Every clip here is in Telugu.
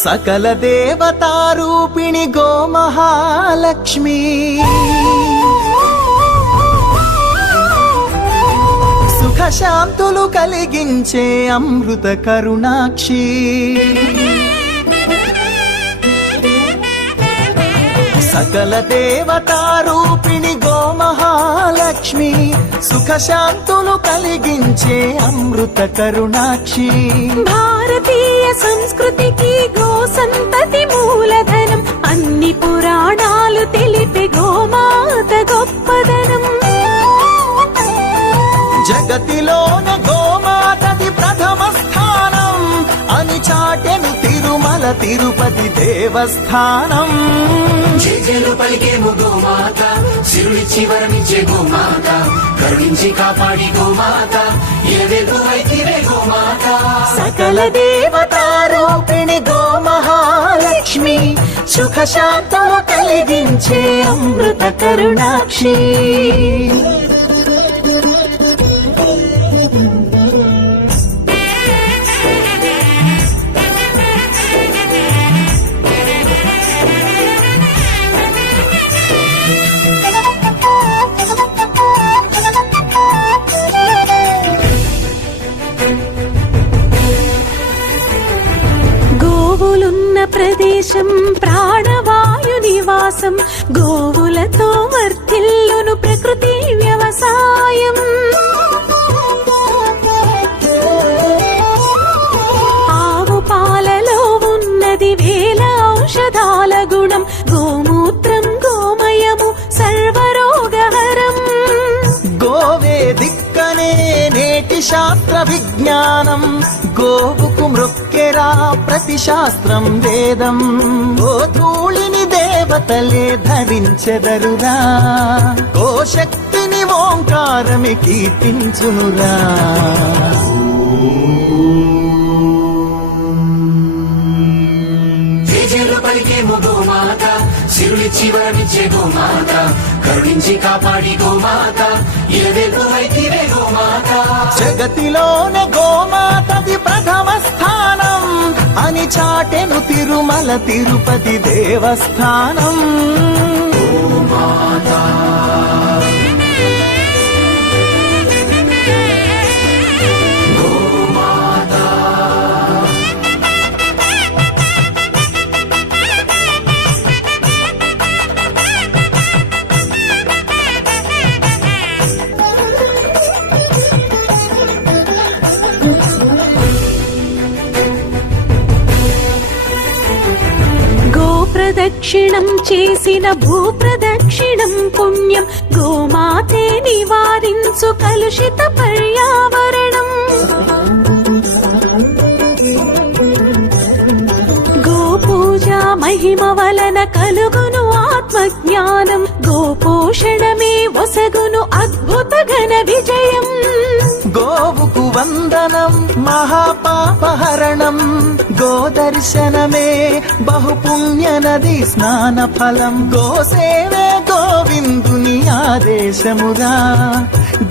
సకల దేవతారూపిణి గోమహాలక్ష్మి సుఖశాంతులు కలిగించే అమృత కరుణాక్షి సకల దేవతారూపిణి గోమహాలక్ష్మి సుఖశాంతులు కలిగించే అమృత కరుణాక్షి భారతీయ సంస్కృతికి గో సంతతి మూలధనం అన్ని పురాణాలు తెలిపే గోమాత గొప్పదనం జగతిలోన గోమాతది ప్రథమ స్థానం అని చాటెను తిరుమల తిరుపతి దేవస్థానం జేజేలు పలికేము గోమాత సిరులిచ్చి వరమిచ్చే గోమాత కరుణించి కాపాడి గోమాత ఏవేదో అయితివే గోమాత సకల దేవతారూపిణి గోమహాలక్ష్మి సుఖశాంతము కలిగించే అమృత కరుణాక్షి గోవులున్న ప్రదేశం ప్రాణవాయు నివాసం గోవులతో వర్ధిల్లును ప్రకృతి వ్యవసాయం ఆవు పాలలో ఉన్నది వేల ఔషధాల గుణం గోమూత్రం గోమయము సర్వరోగహరం గోవే దిక్కనే నేటి శాస్త్ర విజ్ఞానం గోవుకు మృక్కెరా ప్రతి శాస్త్రం వేదం గోధూళిని దేవతలే ధరించెదరురా గోశక్తిని ఓంకారమి కీర్తించునురా జేజేలు పలికేము గోమాత సిరులిచ్చి వరమిచ్చే గోమాత కరుణించి కాపాడి గోమాత ఏవేదో అయితివే గోమాత జగతిలోనే గోమాతది ప్రథమ స్థానం అని చాటెను తిరుమల తిరుపతి దేవస్థానం గోమాత ప్రదక్షిణం చేసిన భూప్రదక్షిణం పుణ్యం గోమాతే నివారించు కలుషిత పర్యావరణం గోపూజ మహిమ వలన కలుగును ఆత్మజ్ఞానం గోపోషణమే వసగును అద్భుత ఘన విజయం గోవుకు వందనం మహాపాపహరణం గోదర్శనమే బహుపుణ్య నది స్నాన ఫలం గోసేవే గోవిందుని ఆదేశమురా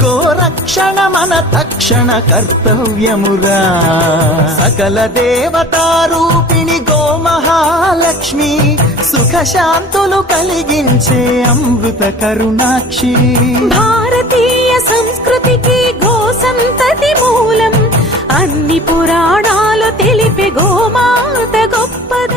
గోరక్షణ మన తక్షణ కర్తవ్యమురా సకల దేవతారూపిణి గోమహాలక్ష్మి సుఖశాంతులు కలిగించే అమృత కరుణాక్షి భారతీయ సంస్కృతికి గో సంతతి మూలం అన్ని పురాణాలు తెలిపే గోమాత గొప్పద